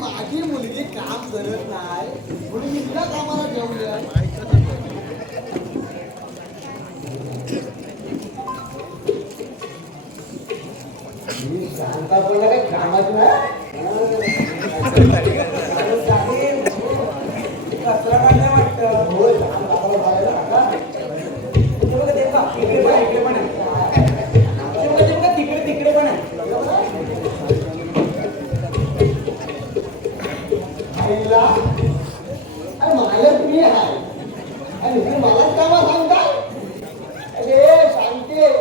माझी मुलगी काम करत नाही म्हणून मी तिला कामाला ठेवूया. शांतापणे काही कामात नाही. कचरा काढलाय वाटतं. होय इकडे पण तिकडे पण आहे. अरे मला तुम्ही आहे आणि तुम्ही मलाच कामा सांगताय. अरे सांगते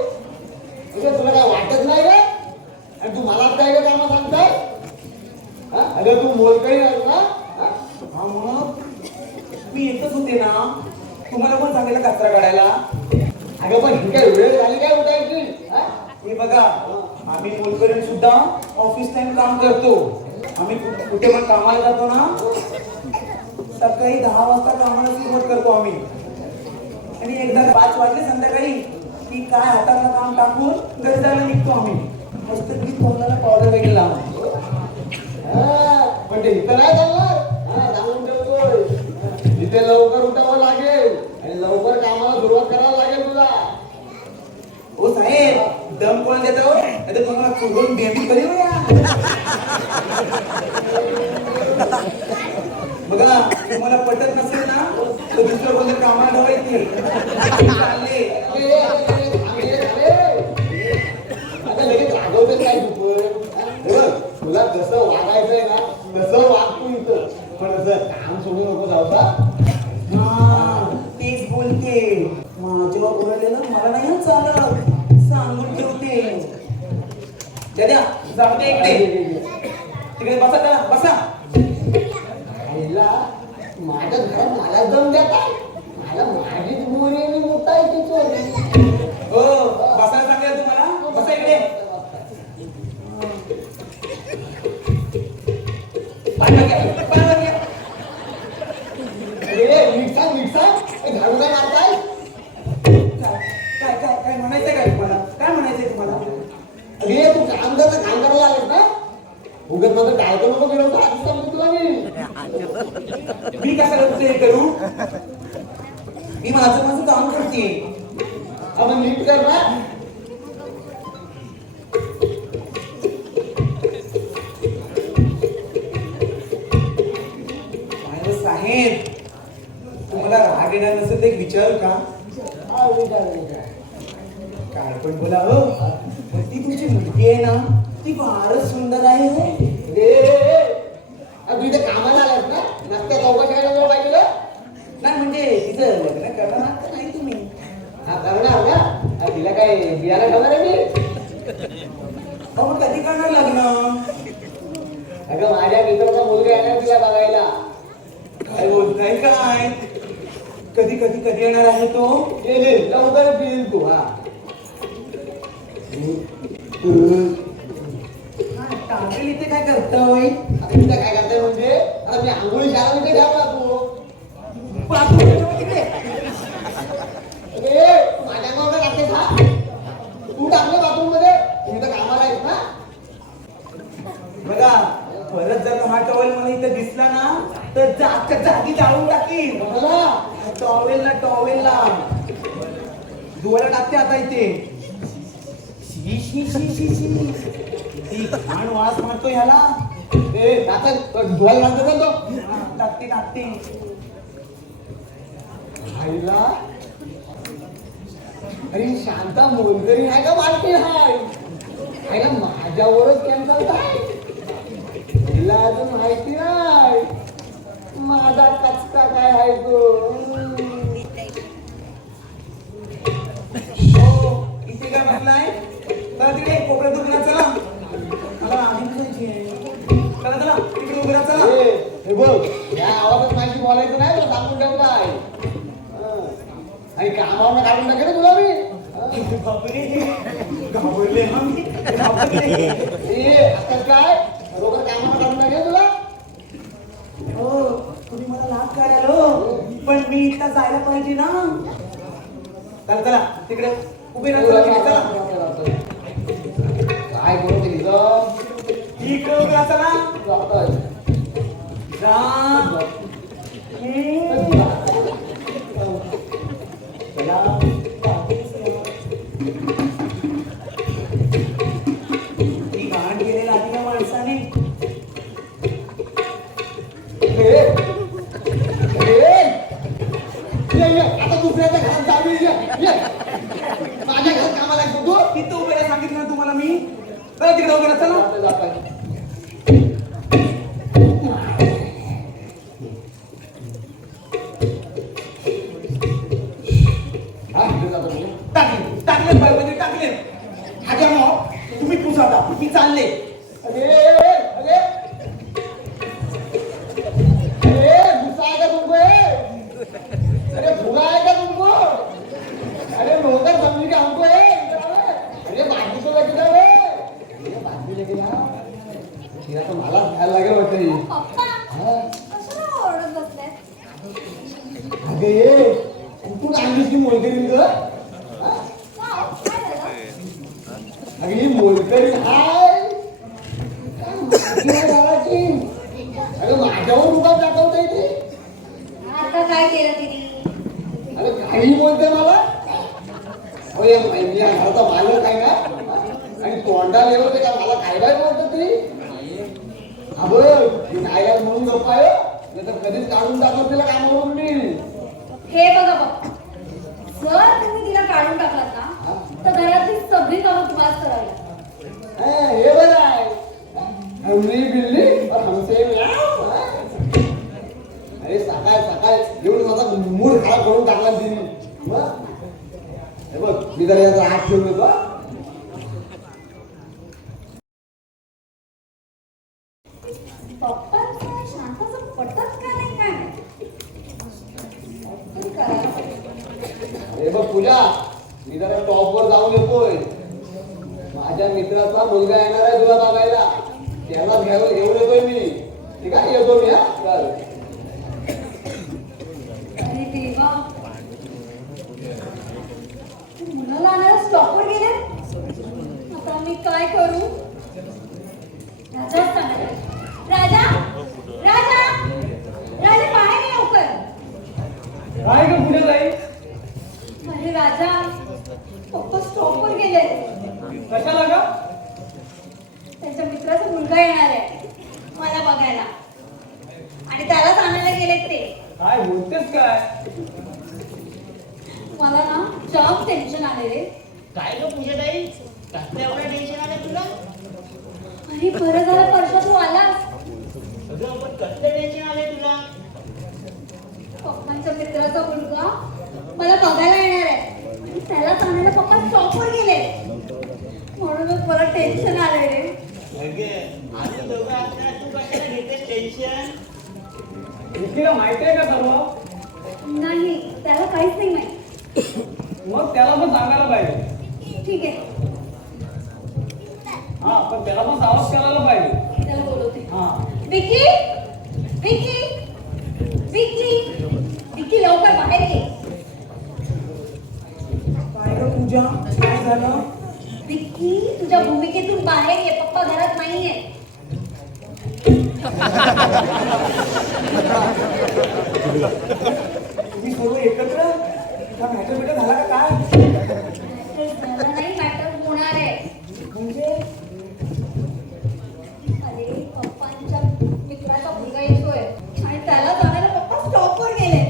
तुला काय वाटत नाही रे आणि तू मलाच काय का कामा सांगताय. अरे तू मोलकळी आहे ना. हा मग मी येतच होते ना तुम्हाला पण सांगितलं कचरा काढायला. अगं पण ही काय वेळ झाली काय उठायची. हे बघा आम्ही मोलकरीण सुद्धा ऑफिस टाइम काम करतो. आम्ही कुठे पण कामाला जातो ना सकाळी 10 वाजता कामाला सुरुवात करतो आम्ही आणि एकदा 5 वाजले संध्याकाळी की काय हाताला काम टाकून घरी जायला निघतो आम्ही. मस्त तुम्ही तोंडाला पावडर वगैरे लावून. पण ते इथं नाही चालणार. सांगून ठेवतोय इथे लवकर उठावं लागेल आणि लवकर कामाला सुरुवात करायला लागेल तुला. ओ साहेब दम कोण देतो आता तुम्हाला चुरून बेबी करूया. बघा तुम्हाला पटत नसेल ना तर दुसरं कोणी कामाला ठेवायची. आता लगेच रागवतेच काय तुला कसं वागायचंय ना तसं वाग तू इथं. पण असं काम सोडू नको जाऊ. तेच बोलते जेव्हा बोलायला मला नाही चालत सांगून ठेवते. दादा जाते इकडे तिकडे बसा का बसा. माझ्या घरात मला दम देता. मला माझीच मोरी आणि मोठा आहे ती चोरी. हो बसायला सांगेल तुम्हाला बसा इकडे. झाडू काय मारताय. काय काय काय म्हणायचंय काय तुम्हाला काय म्हणायचंय तुम्हाला. अरे तू काम करता काम करायला लागेल ना. उगत माझं टाळतो नको मिळवतो आधी सांगतो तुला मी कशाला हे करू. मी माझं काम करते. आपण नीट कर ना. साहेब तुम्हाला राग येणार नसेल तर एक विचारू का. काय पण बोला हो. ती तुमची मुलगी आहे ना ती फारच सुंदर आहे. तू इथे कामाला आलास ना नसत्या चौकशाला पाहिजे नाही म्हणजे तिचं लग्न करणार का नाही तुम्ही. करणार ना. तिला काय बियाला ठेवणार आहे मी. मग कधी करणार लग्न. अगं माझ्या मित्राचा मुलगा येणार तिला बघायला. काय बोलताय काय कधी कधी कधी येणार आहे तो. लवकरच येईल तू. टांगेल इथे काय करतोय. आता इथे काय करताय म्हणजे आता मी आंघोळी शाळा इथे ठेवला तू. तिकडे माझ्या गावाला टाकते का तू टाकलं बाथरूम मध्ये. तू इथं कामाला आहेस ना. बघा परत जर हा टॉवेल मला इथं दिसला ना तर जागी जाळून टाकीन. टॉवेलला धुवायला टाकते आता इथे. ती घाण वास मारतो ह्याला. धुवायला लागतो का तो. टाकते अरे शांता मोलकरी आहे का मारती आहे. आईला माझ्यावरच कॅन्सल काय. तिला अजून माहिती नाही माझा कचका काय आहे तो. इथे काय बसलाय तर तिकडे कोपऱ्यात उभा चला. मला आधी बसायची आहे. चला तिकडे उभा चला. हे बघ या आवाजात माझी बोलायचं नाही तुला सांगून ठेवलं आहे. आणि कामावर काढून टाकेल तुला मी. घाबरले आता काय बरोबर कामावर काढून टाकेल तुला. हो तुम्ही मला लाभ काढाल पण मी इथं जायला पाहिजे ना. चला तिकडे उभे राहा. इकडे उभा चला जाताय. जा चला ती घाण केलेला आधी त्या माणसाने ए, ए, ये, आता दुसऱ्याच्या घरात जावी ये. माझ्या घरात कामाला आहे तू. तिथं उभे सांगितलं ना तुम्हाला मी चला तिकडे उभे राहा, चला जाताय, जाताय. हा, इकडे जातो मी. टाकले टाकले बायकोने टाकले हाज्या माव तुम्ही पुसा आता मी चालले अरे अरे अरे गुस्सा है क्या तुमको अरे भूखा है क्या तुमको अरे नौकर समझ के हमको अरे बाजू तो लेके जाओ अरे बाजू लेके जाओ तिला तर मला खायला लागेल वाटतं ही. पप्पा हा. कशाला ओरडत बसलाय? अगं ये कुठून आणलीस की मोलकरीण ग हा? का हो? काय झालं? अगं ही मोलकरीण हाय काय माझी गावाची अगं माझ्यावर उभा दाखवता येते आता काय केलं तिने? अरे काही बोलते मला अहो या मी या घराचा मालक आहे ना आणि तोंडाला येऊ ते का मला खायला बोलत ती अबं मी खायला म्हणून गप्पा आहे नाही तर कधीच काढून टाकलं तिला कामावरून मी हे बघा पप्पा, जर तुम्ही तिला काढून टाकलात ना तर घरातली सगळी कामं तुम्हालाच करावी लागतात. हे बरं आहे हमरी बिल्ली और हमसे म्याव. अरे सकाळ सकाळ एवढं माझा मूड खराब करून टाकला तिने मग हे बघ मी जरा याचा हात ठेवून येतो हा. पप्पांचं शांताचं पटत का नाही काय माहिती. काहीतरी करायला पाहिजे. हे बघ पूजा मी जरा टॉपवर जाऊन येतोय माझ्या मित्राचा मुलगा येणार आहे तुला बघायला त्याला घेऊन येतोय मी ठीक आहे येतो मी हा चल. अरे देवा, मुलाला आणायला स्टॉपवर गेले. आता मी काय करू? राजा सांगा, राजा राजा राजा बाहेर ये लवकर. काय ग पुढे जाईल अरे राजा, पप्पा स्टॉपवर गेले. कशाला ग त्यांच्या मित्राचा मुलगा येणार आहे मला बघायला आणि त्यालाच आणायला गेलेत ते. काय बोलतेस काय मला ना जाम टेन्शन आले रे. काय ग पूजाताई कसलं एवढं टेन्शन आलं तुला अरे बरं झालं परशा तू आलास. अगं पण कसलं टेन्शन आलंय तुला पप्पांच्या मित्राचा मुलगा मला बघायला येणार आहे आणि त्यालाच आणायला पप्पा स्टॉपवर गेले म्हणूनच मला टेन्शन आले रे. अगं आम्ही दोघं असताना तू कशाला घेतेस टेन्शन विकीला माहिती आहे का सर्व नाही, त्याला काहीच नाही माहिती. मग त्याला पण सांगायला पाहिजे ठीक आहे, हा पण त्याला पण सावध करायला पाहिजे त्याला बोलवते. हा विकी विकी विकी विकी लवकर बाहेर ये. काय ग पूजा काय झालं विकी तुझ्या भूमिकेतून बाहेर ये, पप्पा घरात नाहीये. तुम्ही सर्व एकत्र का मॅटर बिटर झाला का काय मला नाही मॅटर होणार आहे. म्हणजे अरे पप्पांच्या मित्राचा मुलगा येतोय आणि त्याला जाणारा पप्पा स्टॉपवर गेले.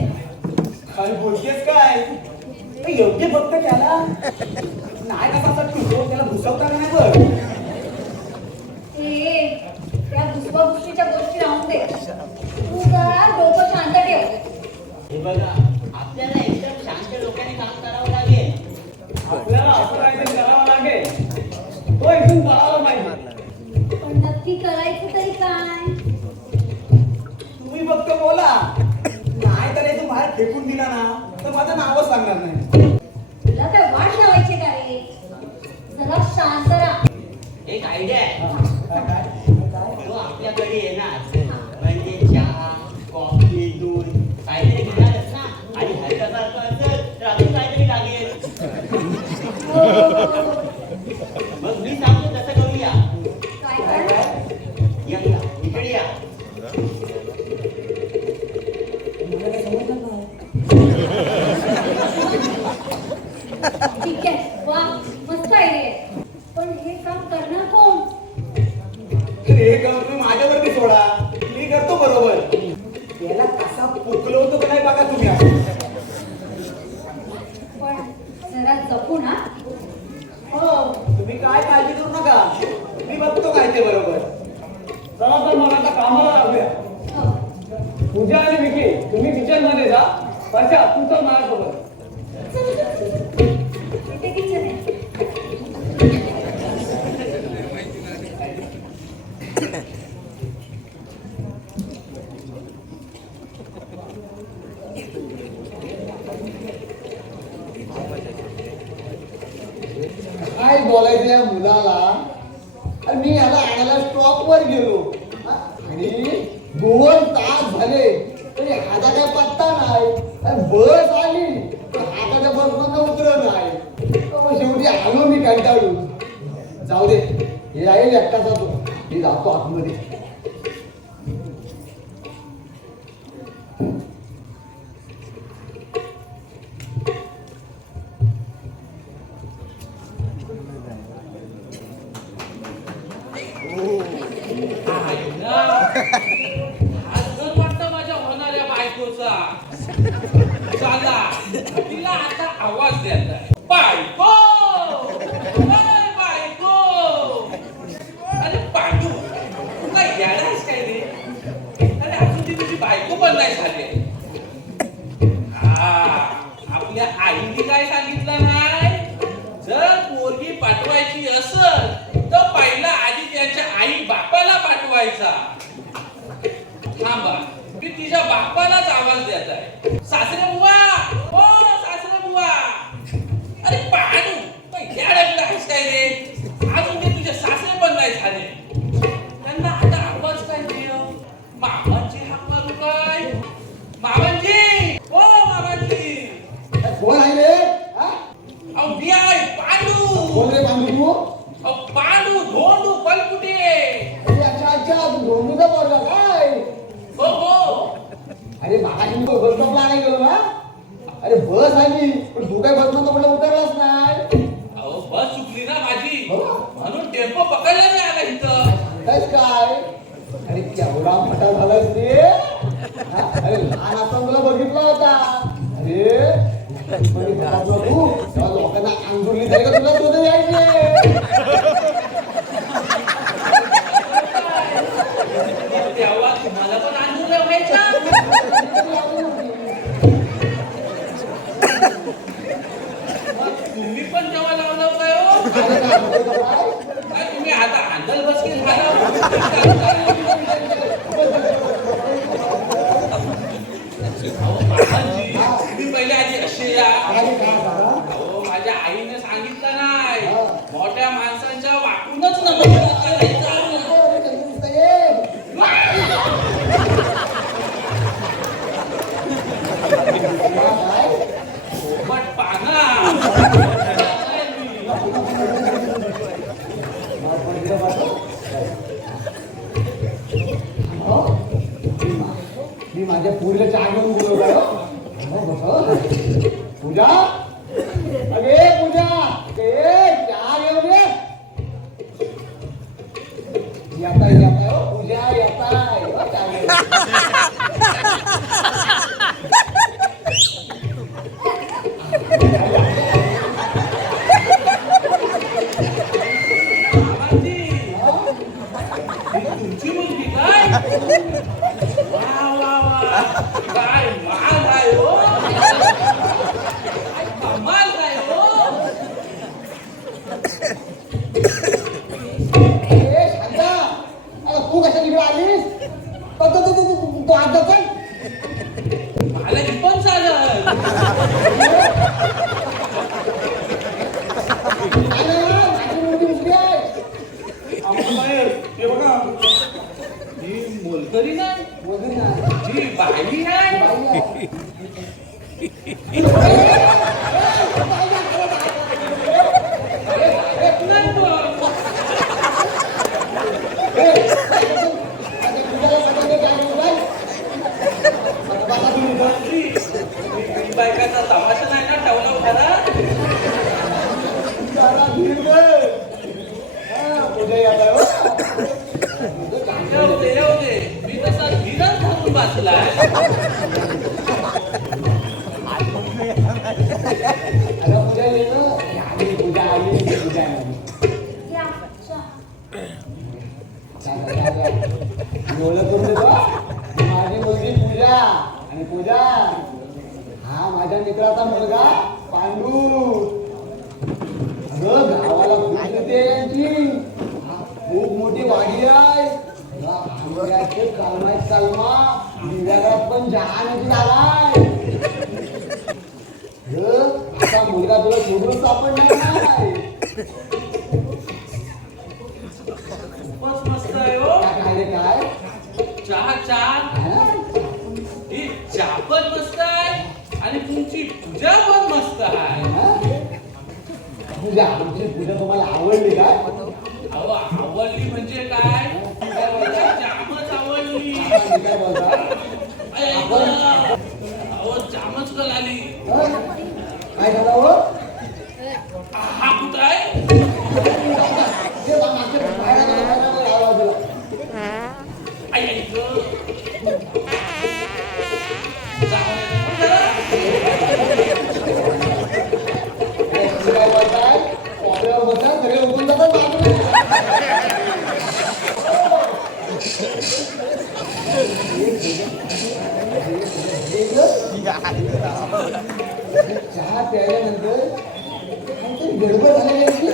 काय बोलतेस काय ते योग्य फक्त त्याला नाही कसा असा ठेवतो त्याला घुसवता का नाही बघ ए त्या दुसऱ्या गोष्टीच्या गोष्टी राहून दे. तू जरा डोकं शांत ठेव. हे बघा आपल्याला एकदम शांत डोक्याने काम करावं लागेल आपल्याला असं काहीतरी करावं लागेल तो इथून पळाला पाहिजे पण नक्की करायचं तरी काय? तुम्ही फक्त बोला नाही तर इथून बाहेर फेकून दिला ना तर माझं नावच सांगणार नाही तुला काय वाट लावायची का रे? जरा शांत राहा. एक आयडिया आहे काय काय तो आपल्याकडे येणार म्हणजे चहा कॉफी दूध काहीतरी घेणारच ना आणि ह्याच्यासारखं असेल तर अजून काहीतरी लागेल हो. मग मी सांगतो तसं करूया काय काय? तू तर माझ्यासोबत. इथे किचन आहे. काय बोलायचं या मुलाला. आणि मी याला आणायला स्टॉपवर गेलो हा? आणि 2 तास झाले तरी हाता काय पत्ता नाही. आणि बस आली तर हाताच्या बसमधनं उतरत नाही. मग शेवटी आलो मी कंटाळून. जाऊ दे, हे आहे एकटाचा तो. मी जातो आतमध्ये. आज वाटतं माझ्या होणाऱ्या बायकोचा. चला तिला आता आवाज द्यायचा आहे. बायको, अरे बायको. अरे पांडू, तू काय येडायस काय रे? अरे अजून ती तुझी बायको पण नाही झाली. आपल्या आईने काय सांगितलं नाही? जर पोरगी पाठवायची असेल तर पहिला आधी त्यांच्या आई बापाला पाठवायचा. थांबा, मी तिच्या बापालाच आवाज देत आहे. सासरे बुवा, हो सासरे बुवा. अरे पाडू, याडकला आहेस काय रे? अजून ते तुझे सासरे पण नाही झाले. त्यांना आता आवाज काय देऊ? मामांची हाक मारू काय? मामांजी, हो मामांजी. कोण आहे रे हा? अहो मी आहे पांडू. कोण रे बांधू तू? अहो पांडू धोंडू पलकुटे. अरे अच्छा तू धोंडूचा पोरगा काय? हो हो. अरे मागाशी मी बस स्टॉपला आणायला गेलो ना. अरे बस आली पण तू काय बस मध्ये उतरलाच नाही. अहो बस चुकली ना माझी, हो? म्हणून टेम्पो पकडला मी आला इथं. सांगतायस काय? अरे केवढा मोठा झालास रे हा? अरे लहान असताना तुला बघितला होता. अरे पण घरातला तू तेव्हा लोकांना अंगुरली तरी का तुला शोधून यायचे. तेव्हा तुम्हाला पण आंदोलन व्हायचा. तुम्ही पण तेव्हा लावलं काय हो? काय तुम्ही आता आंधळ बसकील झाला? अहो महाराजजी, तुम्ही पहिले आधी असे या. अहो माझ्या आईने सांगितलं नाही, मोठ्या माणसांच्या वाकूनच नमस्कार करायचा. पोपट पाना. मी माझ्या पुरीला चहा घेऊन बोलवलाय हो. पूजा, अगे पूजा, चहा घेऊन ये. येताय हो पूजा, येताय हो चहा घेऊन. मामाजी, ही तुमची मुलगी काय? वा वा वा, काय माल आहे हो. काय कमाल आहे हो. ए, शांता, अगं तू कशा तिकडे आलीस? तो हात जातोय. मला ही पण चालत. माझी मुलगी दुसरी आहे. हे बघा, ही मोलकरी नाही, बोलली नाही. ही बाई आहे. बाई आहे. नाही पण. ही बायकाचा तमाशा नाही ना ठेवला घरात. येऊ दे. मी तसा धीरच धरून बसलाय. या, चहा. ओळख करून देतो. माझी मुलगी पूजा. आणि पूजा, हा माझी माझ्या मित्राचा मुलगा पांडू. अगं गावाला खूप यांची खूप मोठी वाडी आहे. कालमा दिव्यागात पण जहानाची झालाय. असा मुलगा तुला सोडून सापडणार नाही. खूपच मस्त आहे हो. काय रे काय चहा चहा हा? ही चहा पण मस्त आहे आणि तुमची पूजा पण मस्त आहे. हा? तुझ्या आमची पूजा तुम्हाला आवडली काय? अहो आवडली म्हणजे काय? जामच आवडली. आता मी काय बोलता? अहो जामच कल आली. हा? काय झालं हो? हा कुठं आहे? ते बा मागच्या बाहेर आवाज आई आई गं. जाऊन येतो जरा. काय बोलताय? कॉपऱ्यावर बसा, सगळे उठून जातात बाजूला. चहा प्यायल्यानंतर काहीतरी गडबड झालेली आहे की?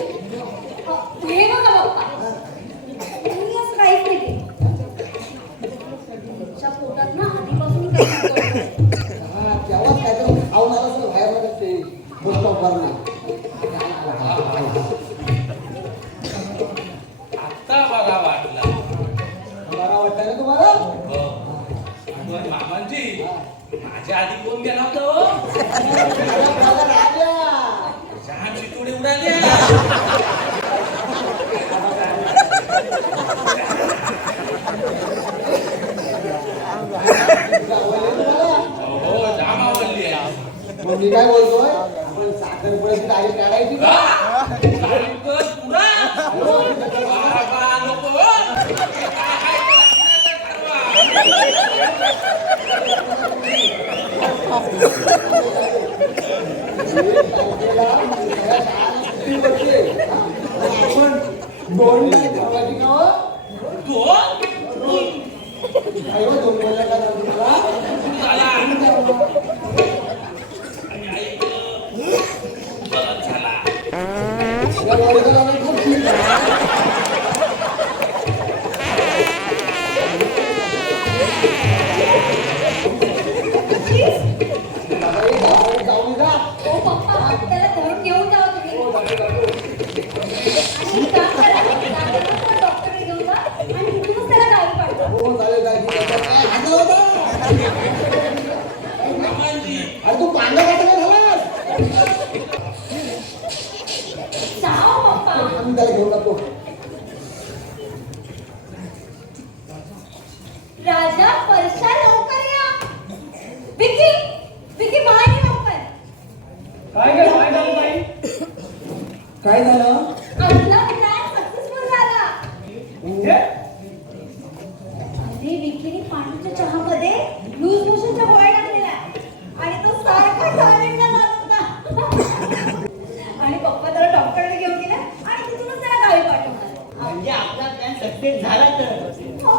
हे बघा पप्पा, मी असं काहीच नाही केलं. तुमच्या पोटात ना आधीपासून काही गोष्ट हा, तेव्हाच काहीतरी खाऊन आलं असेल बाहेर मध्ये ते बस स्टॉपवरनं. आता बघा वाटला. बरा वाटतंय ना तुम्हाला? पण मामांजी माझ्या आधी कोण गेला होता हो? राजा चहाची तुडे उडाल्या. हो जाम आवडली आहे. मग मी काय बोलतोय, आपण साखरपुड्याची तारीख काढायची का? तारीखच पुरा. बाबा नको. काय आपण दोन ठरवायची का हो? दोन काय हो, दोन बोलल्या का तुम्हाला? झाला. आणि आई बरं झाला. या बोलण्याला आम्ही खूप ठीक आहे. बाबा, हे गावाकडे जाऊन जा. ओ पप्पा, त्याला धरून घेऊन जावा तुम्ही. आणि एक काम करा, दादाला डॉक्टरकडे घेऊन जा आणि तिथूनच त्याला गावी पाठवा. हो, चालेल, चालेल. ठीक आहे. काय हातला होता? मामांजी अरे तू पांढरा कसं काय झालास? जाओ पप्पा. आम्ही त्याला घेऊन जातो. राजा परशा लवकर या. विकी, विकी बाहेर ये लवकर. काय झालं बाई? काय झालं आपला प्लॅन सक्सेसफुल झाला. म्हणजे? अरे विकीने पांडूच्या चहामध्ये लूज मोशनच्या गोळ्या टाकलेल्या आणि तो सारखा टॉयलेटला जात होता. आणि पप्पा त्याला डॉक्टरकडे घेऊन गेले आणि तिथूनच त्याला गावी पाठवणार. म्हणजे आपला प्लॅन सक्सेस झाला तर. हो.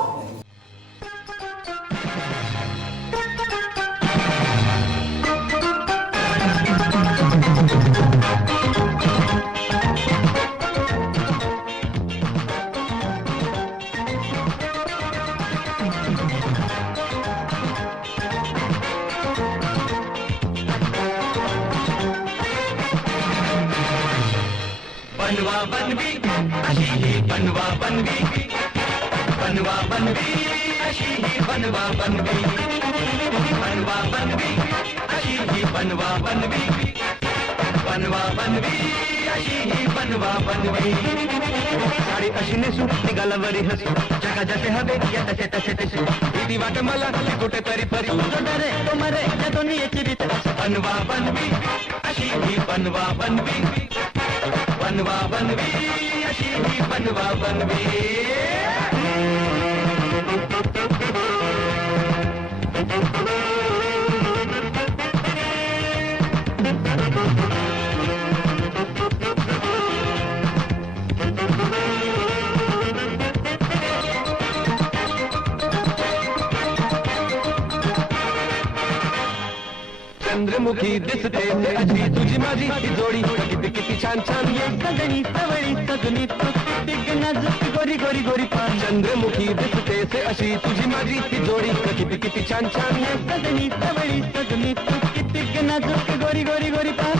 बनवा बनवी अशी ही बनवा बनवी बनवा बनवी अशी ही बनवा बनवी बनवा बनवी अशी ही बनवा बनवी बनवा बनवी अशी ही बनवा बनवी साडी अशी नेसू निघाला वरी हसू जगा जसे हवे या तसे तसे दिसू भीती वाट मला कुठेतरी परी रे तो मरे या दोन्ही याची रीत बनवा बनवी अशी ही बनवा बनवी बनवा बनवी अशी ही बनवा बनवी चंद्र चंद्रमुखी दिसते से अशी तुझी माझी ही जोडी किती किती छान छान ये सजनी सवळी सजनी तू किती नाजूक गोरी गोरी गोरी पान चंद्रमुखी दिसते से अशी तुझी माझी ही जोडी किती किती छान छान ये सजनी सवळी सजनी तू किती नाजूक गोरी गोरी गोरी पान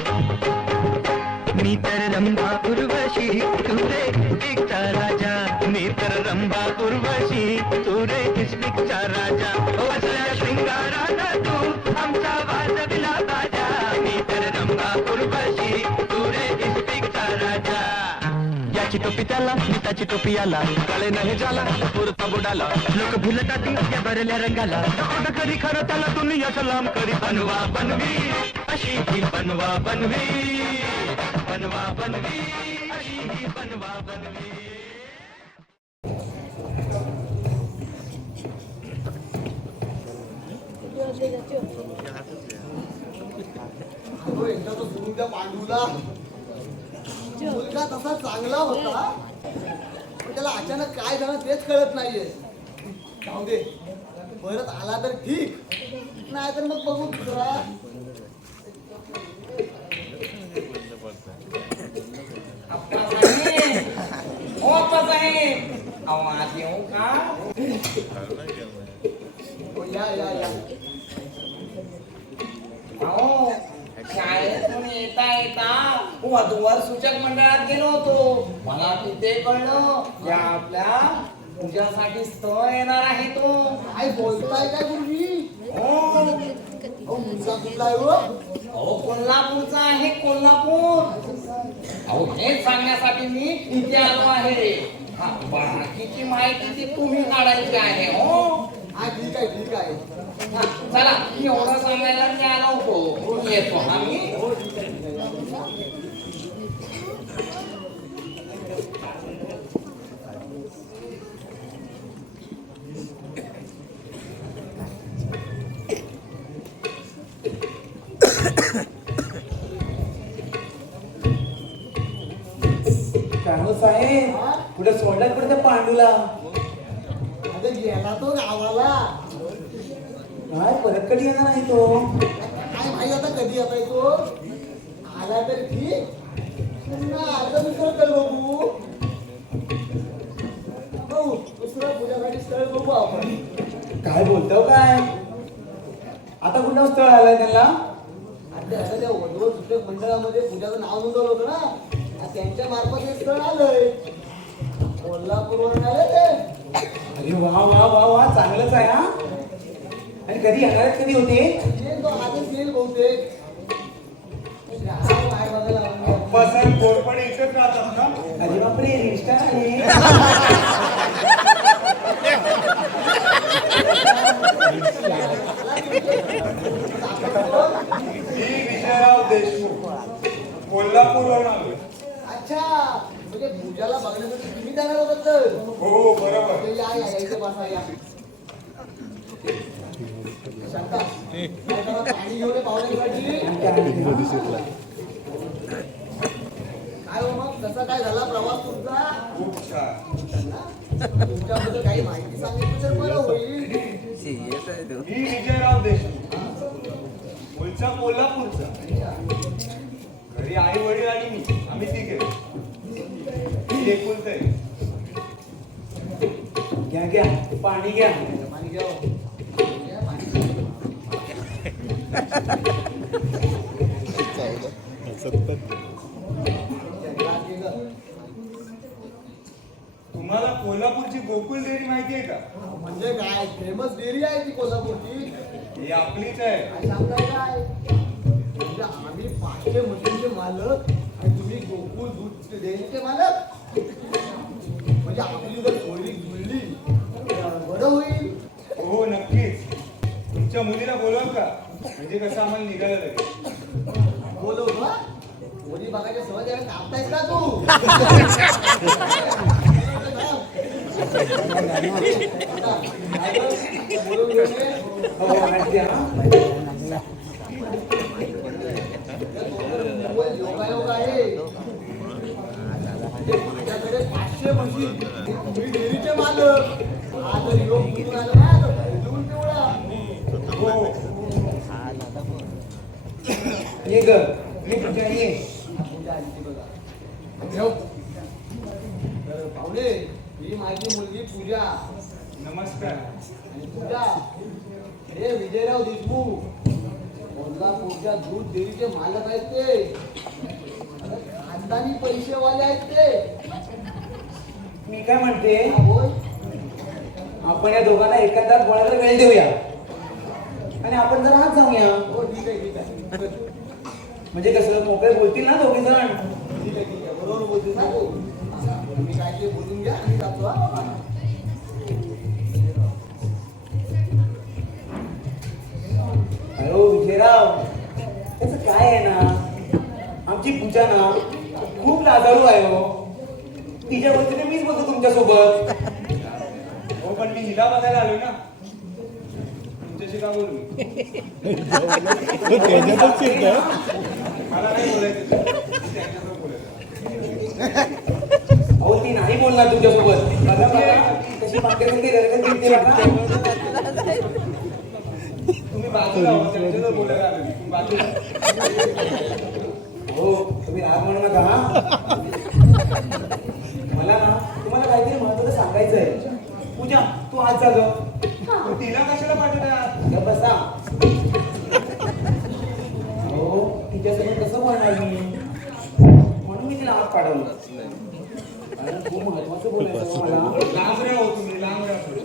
मी तर रंभा उर्वशी तू रे इस्पिकचा राजा मी तर रंभा उर्वशी तू रे इस्पिकचा राजा असल्या शृंगाराला तू आमचा वाजविला बाजा मी तर रंभा उर्वशी तू रे इस्पिकचा राजा याची टोपी त्याला त्याची टोपी याला काळे नाही जाला पुरता बुडाला लोक भुलतात या भरल्या रंगाला खरी खरं त्याला दुनिया सलाम करी बनवा बनवी अशी ही बनवा बनवी बनवा बनवी अशी ही बनवा बनवी हो, एकदा तो सोडून द्या पांडूला. मुलगा तसा चांगला होता पण त्याला अचानक काय झालं तेच कळत नाहीये. जाऊ दे, परत आला तर ठीक, नाही तर मग बघू दुसरा. या या या शाळेतून येता येता वधूवर सूचक मंडळात गेलो होतो. मला तिथे कळलं की आपल्या तुझ्यासाठी स्थळ येणार आहे. तो काय बोलताय काय गुरुजी? हो, मुलगा कुठला आहे हो? अहो कोल्हापूरचा आहे, कोल्हापूर. अहो हेच सांगण्यासाठी मी इथे आलो आहे. हा, बाकीची माहिती ती तुम्ही काढायची आहे. हो हा ठीक आहे ठीक आहे. हा, चला एवढं सांगायला मी आलो होतो. येतो हा मी. हो ठीक आहे ठीक आहे. काय हो साहेब कुठे सोडलात कुठे त्या पांडूला अगं गेला तो गावाला. काय परत कधी येणार आहे तो काय माहिती आता कधी येताय तो. आला तर ठीक, पुन्हा अर्ध दुसरं स्थळ बघू. बघू दुसरं पूजासाठी स्थळ बघू आपण. काय बोलतो काय आता कुठं स्थळ आलंय त्यांना आता त्या वधूवर सूचक मंडळामध्ये पूजाचं नाव नोंदवलं होतं ना, त्यांच्या मार्फत हे स्थळ आलंय. कोल्हापूरवरून आले ते. अरे वा वा वा वा चांगलंच आहे हा. आणि कधी येणार कधी होते ये तो आजच येईल बहुतेक. काय बघायला लागलं. अप्पासाहेब कोरपडे इथेच राहतात ना. अरे बापरे रिस्टार आले मी विजयराव देशमुख कोल्हापूरवरून आलो. अच्छा, म्हणजे पूजाला बघण्यासाठी तुम्ही जाणार होतात तर. हो बरोबर. तर या या इथे बसा या. शांता, काय करा, पाणी घेऊन ये पाहुण्यासाठी. काय हो मग कसा काय झाला प्रवास तुमचा? खूप छान. तुमच्याबद्दल काही माहिती सांगितली तर बरं होईल. मी विजयराव देशमुख मूळचा कोल्हापूरचा. घरी आई वडील आणि मी आम्ही तिघे. मी एकुलता आहे. घ्या घ्या पाणी घ्या पाणी घ्या हो. घ्या पाणी. ग्लास घे गं. तुम्हाला कोल्हापूरची गोकुळ डेअरी माहिती आहे का? म्हणजे काय फेमस डेअरी आहे ती कोल्हापूरची. ही आपलीच आहे. काय सांगताय काय? म्हणजे आम्ही 500 मशीनचे मालक आणि तुम्ही गोकुळ दूध डेअरीचे मालक. म्हणजे आपली जर थोडी जुळली तर बरं होईल. हो नक्कीच. तुमच्या मुलीला बोलवाल का? म्हणजे कसं आम्हाला निघायला लागेल. बोलव ना. कोणी बघायच्या सहज यावेळी कापतायस का तू? बोलवून घेऊन ये. हो आज घ्या योगायोग आहे. माझ्याकडे 500 म्हशी. तुम्ही डेअरीचे मालक. हा जर योग कुठून आला ना तर देऊन तेवढा. हो ये ग ये पूजा ये. पूजा आली ती बघा. ठेव. तर पाहुणे ही माझी मुलगी पूजा. नमस्कार. आणि पूजा हे विजयराव देशमुख कोल्हापूरच्या दूध डेअरीचे मालक आहेत ते. अरे, खानदानी पैसेवाले आहेत ते. मी काय म्हणते हा, बोल. आपण या दोघांना एखादा गोळ्याला वेळ देऊया आणि आपण जरा आत जाऊया. हो ठीक आहे ठीक आहे. म्हणजे कसं मोकळे बोलतील ना दोघे जण. ठीक आहे ठीक आहे बरोबर बोलतोस ना तू. तुम्ही काय ते बोलून घ्या आणि जातो हा. अरे विजयराव त्याचं काय आहे ना आमची पूजा ना खूप लाजाळू आहे हो. तिच्या वतीने मीच बोलतो तुमच्यासोबत. हो पण मी हिला बघायला आलोय ना. तुमच्याशी का बोलू? मला नाही बोलायचं. त्यांच्यासोबत बोलायचं. अहो ती नाही बोलणार तुमच्यासोबत. बघा बघा कशी मागते रडते बघा. तुम्ही बाजूला हो, त्यांच्यासोबत बोलायला आलो मी. तुम्ही बाजूला. हो तुम्ही राग म्हणू नका हा. मला ना तुम्हाला काहीतरी महत्त्वाचं सांगायचं आहे. पूजा तू आज जा ग. पण तिला कशाला पाठवतात? गप्प बसा. हो तिच्यासोबत कसं बोलणार मी म्हणून मी तिला आत काढवलं. कारण खूप महत्त्वाचं बोलायचं हो मला. लांब राहा हो तुम्ही, लांब राहा थोडं.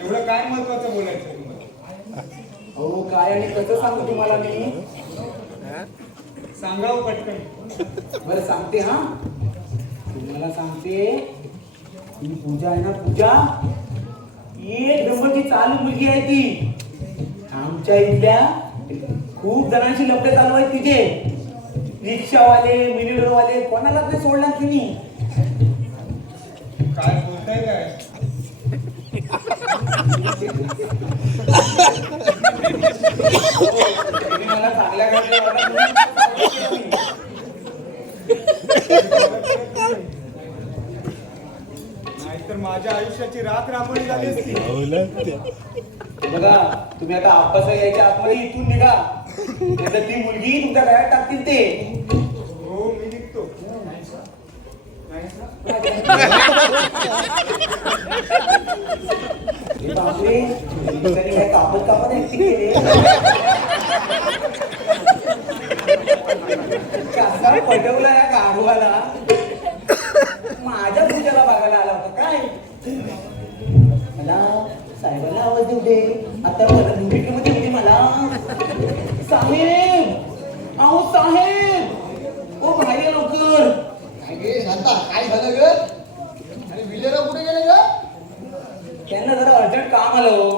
एवढं काय महत्वाचं बोलायचं तुम्हाला? हो काय आणि कसं सांगू तुम्हाला मी. सांगा हो पटकन. बरं सांगते हा. तुम्हाला सांगते ही पूजा आहे ना पूजा एक नंबरची चालू मुलगी आहे ती. आमच्या इथल्या खूप जणांशी लफडे चालू आहेत तिचे. रिक्षावाले मिनिडोरवाले कोणालाच नाही सोडणार तिने. काय बोलताय काय? तिने मला चांगल्या गाडीला नाहीतर माझ्या आयुष्याची राख राखोळी झाली असती. बघा तुम्ही आता अभ्यास यायच्या आतमध्ये इथून निघा. नाहीतर ती मुलगी तुमच्या गळ्यात टाकतील ते. हो मी निघतो. हे बापरे त्यांनी काय कापत ऍक्टिंग केली. कसा पटवला या गाढवाला. माझ्या पूजाला बघायला आला होता काय. मला साहेबांना आवाज देऊ दे. आता मला भूमिकेमध्ये होती मला. साहेब अहो साहेब ओ बाहेर या लवकर. काय गे शांता काय झालं ग? आणि विजयराव कुठे गेले ग? त्यांना जरा अर्जंट काम आलं हो.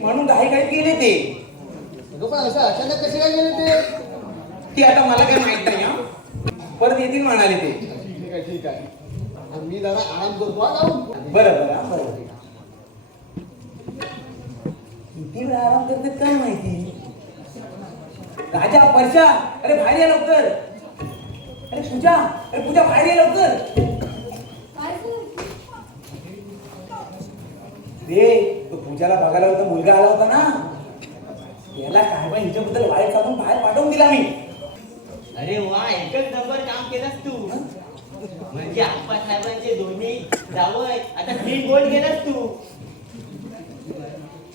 म्हणून काही गेले ते. अगं पण असं अचानक कसे काय गेले ते? ती आता मला काही माहित नाही हा. परत येतील म्हणाले ते. ठीक आहे ठीक आहे. आणि मी जरा आराम करतो हा जाऊन. बरं बरं हा, बरं. किती वेळ आराम करतात काय माहिती. राजा परशा अरे बाहेर या लवकर. अरे पूजा बाहेर या लवकर. रे तो पूजाला बघायला होता मुलगा आला होता ना. याला काय पण हिच्याबद्दल वाईट सांगून बाहेर पाठवून दिला मी. अरे वा एकच नंबर काम केलास तू. म्हणजे आप्पा साहेबांचे दोन्ही जावय आता 3 गोल्ड गेलास तू.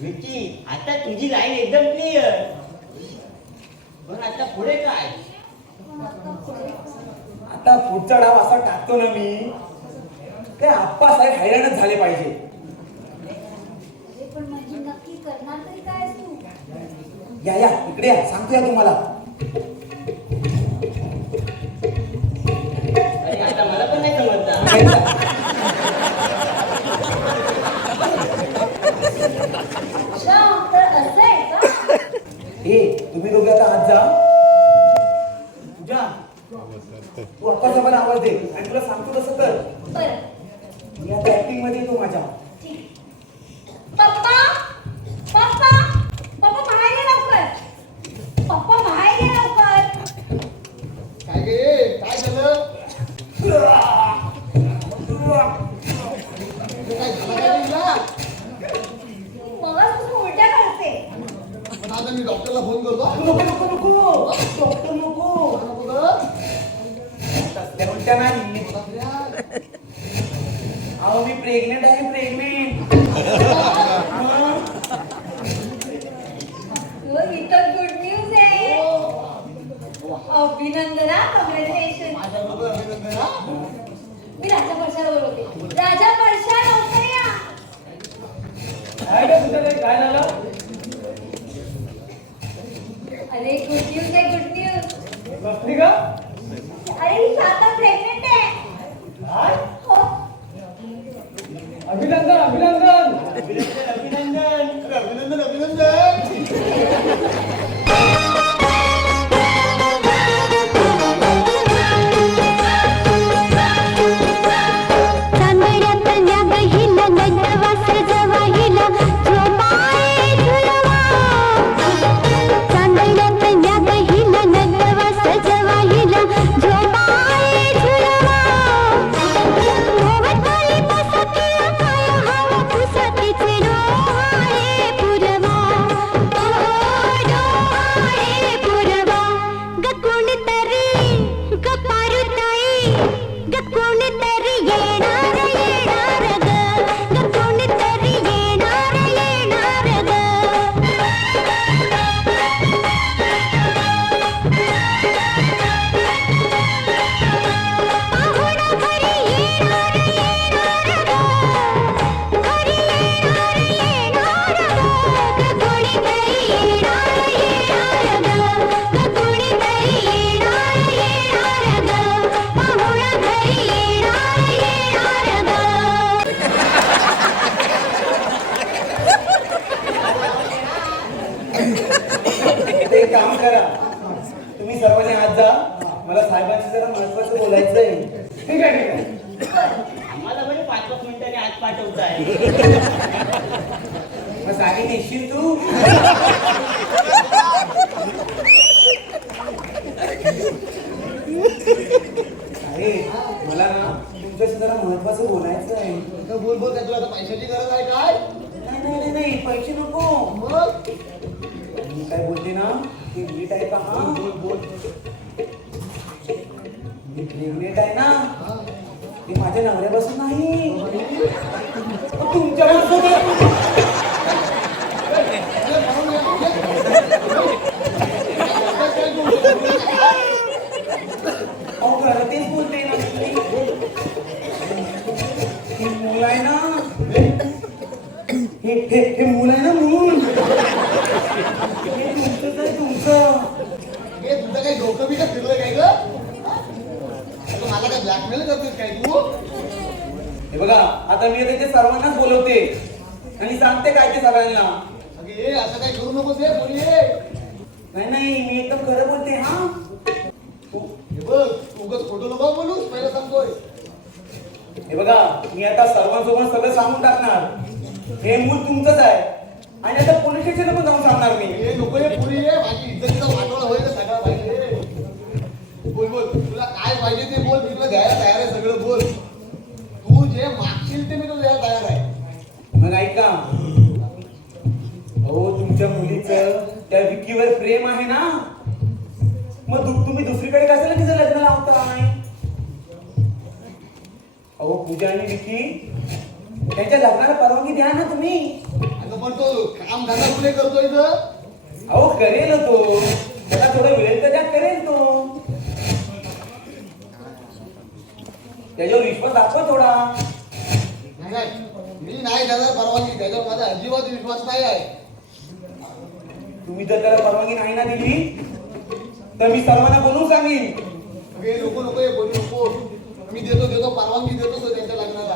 विकी आता तुझी लाईन एकदम क्लिअर. पण आता पुढे काय? आता पुढचा डाव असा टाकतो ना मी ते आप्पा साहेब हैराणच झाले पाहिजे. पण म्हणजे नक्की करणार तरी काय तू? या या इकडे या सांगतो या तुम्हाला. अरे आता मला पण नाही समजता. तर असं आहे का? हे तुम्ही दोघे आता आज जा. पूजा तू अप्पा साहेबांना आवाज दे आणि तुला सांगतो तसं कर. बरं मी आता ऍक्टिंग मध्ये येतो माझ्या. ठीक. पप्पा पप्पा पप्पा बाहेर ये लवकर. पप्पा बाहेर ये लवकर. काय गे काय झालं? काय झालं काय तुला? मला तुझं उलट्या करते. पण आता मी डॉक्टरला फोन फोन करतो हा? नको नको नको डॉक्टर नको नको गं. तसल्या उलट्या नाही बापऱ्या. अहो मी प्रेग्नेंट आहे प्रेग्नेंट ही तर गुड न्यूज आहे. अभिनंदन हा, कॉंग्रॅच्युलेशन. माझ्याबरोबर अभिनंदन हा. मी राजा परशाला बोलवते. राजा परशा लवकर या. काय ग तुझं काही काय झालं अरे गुड न्यूज आहे, गुड न्यूज. बसली का अरे ही आता प्रेग्नेंट आहे. काय हो. अभिनंदन अभिनंदन अभिनंदन अभिनंदन अभिनंदन. एक काम करा तुम्ही सर्वांनी आज जा मला साहेबांशी जरा महत्वाचं बोलायचं आहे ठीक आहे ठीक आहे आम्हाला म्हणजे 5-5 मिनिटांनी आज पाठवताय. मग सांगितलं येशील तू अरे मला ना तुमच्याशी जरा महत्वाचं बोलायचं आहे इथं बोल बोल काय तुला आता पैशाची गरज आहे काय? नाही नाही नाही नाही पैसे नको मग मी काय बोलते ना ते नीट आहे का हा बोल बोल. मी प्रेग्नेंट आहे ना ते माझ्या नवऱ्यापासून नाही तुमच्यापासून अहो खरं तेच बोलते ना हे मूल आहे ना हे मूल आहे ना मूल हे तुमचंच आहे तुमचं हे तुझं काही डोकं बी का फिरलं काय ग? आता मला काय ब्लॅकमेल करतोस काय तू? हे बघा आता मी आता इथे सर्वांनाच बोलवते आणि सांगते काय ते सगळ्यांना अगे असं काही करू नकोस हे कोणी हे. नाही नाही मी एकदम खरं बोलते हा हे बघ तू उगाच खोटं नको बोलूस पहिला सांगतोय. हे बघा मी आता सर्वांसोबत सगळं सांगून टाकणार हे मूल तुमचंच आहे आणि आता पोलीस स्टेशनला पण जाऊन सांगणार मी हे नको हे पुरी ये माझी इज्जतीचा वाटोळा होईल तर सगळं पाहिजे. बोल बोल तुला काय पाहिजे ते बोल मी तुला द्यायला तयार आहे सगळं बोल. तू जे मागशील ते मी तुला द्यायला तयार आहे. मग ऐका अहो तुमच्या मुलीचं त्या विकीवर प्रेम आहे ना मग तुम्ही दुसरीकडे कशाला तिचं लग्न लावता नाही अहो पूजा आणि विकी त्यांच्या लग्नाला परवानगी द्या ना तुम्ही अगं पण तो काम धंदा कुठे करतोय इथं? अहो करेल तो त्याला थोडं वेळ तर त्यात करेल तो त्याच्यावर विश्वास दाखवा थोडा नाही नाही मी नाही त्याला परवानगी त्याच्यावर माझा अजिबात विश्वास नाही आहे. तुम्ही जर त्याला परवानगी नाही ना दिली तर मी सर्वांना बोलून सांगेन हे नको नको हे बोलू नको. मी देतो परवानगी देतो तो त्यांच्या लग्नाला.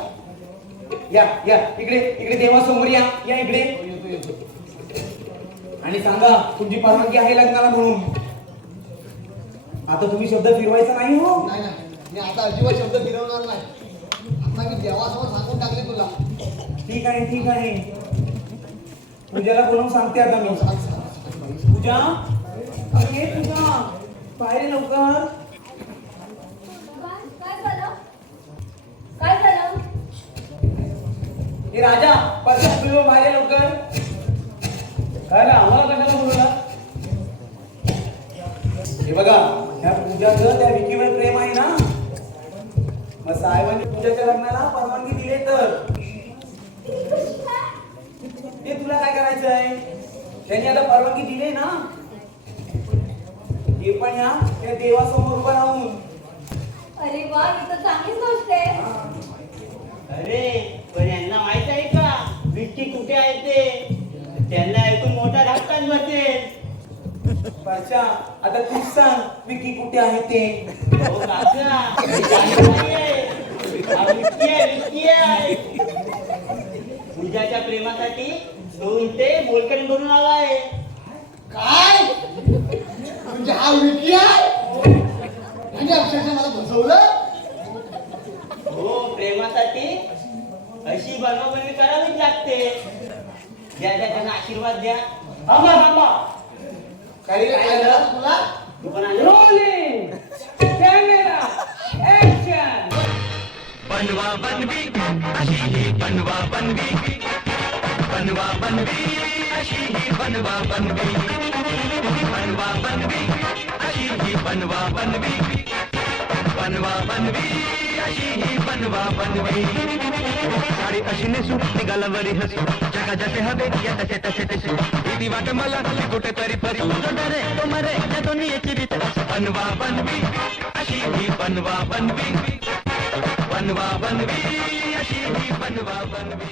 या या इकडे इकडे देवासमोर या या इकडे येतो येतो. आणि सांगा तुमची परवानगी आहे लग्नाला म्हणून आता तुम्ही शब्द फिरवायचा नाही हो नाही नाही मी आता अजिबात शब्द फिरवणार नाही. आता मी देवासमोर सांगून टाकले तुला. ठीक आहे पूजाला बोलून सांगते आता मी सांग, सांग. पूजा अरे ये पूजा पाहिजे लवकर काय झालं? हे राजा परत बाहेर लवकर काय रे, आम्हाला कशाला बोलवला हे बघा ह्या पूजाचं त्या विकीवर प्रेम आहे ना, मग साहेबांनी पूजाच्या लग्नाला परवानगी दिली तर ते तुला काय करायचं आहे? त्यांनी आता परवानगी दिली ना, ते पण या त्या देवासमोर उभं राहून. अरे वा, ही तर चांगलीच गोष्ट आहे. अरे पण यांना माहित आहे का विक्की कुठे आहे ते? त्यांना ऐकून मोठा धक्काच बसेल. अच्छा, आता तूच सांग विकी कुठे आहे ते. हो काका, हे जाणीव नाहीये. हा विक्की आहे, विक्की आहे. पूजाच्या प्रेमासाठी तो इथे मोलकरी करून आलाय. काय म्हणजे हा विकी आहे आणि अक्षरशः मला फसवलं. हो, प्रेमासाठी अशी बनवाबनवी करावीच लागते. द्या द्या त्यांना आशीर्वाद द्या. थांबा थांबा, काही झालं तुला? तू पण आले. Rolling camera action. बनवा बनवी अशी ही बनवा बनवी, बनवा बनवी अशी ही बनवा बनवी, बनवा बनवी अशी ही बनवा बनवी, बनवा बनवी अशी ही बनवा बनवी. साडी अशी नेसू निघाला वरी हसू, जगा जसे हवे या तसे तसे तसे, भीती वाट मला ती कुठेतरी फरी, जो डरे तो मरे या दोन्ही याची रीत. बनवा बनवी अशी ही बनवा बनवी, बनवा बनवी अशी ही बनवा बनवी.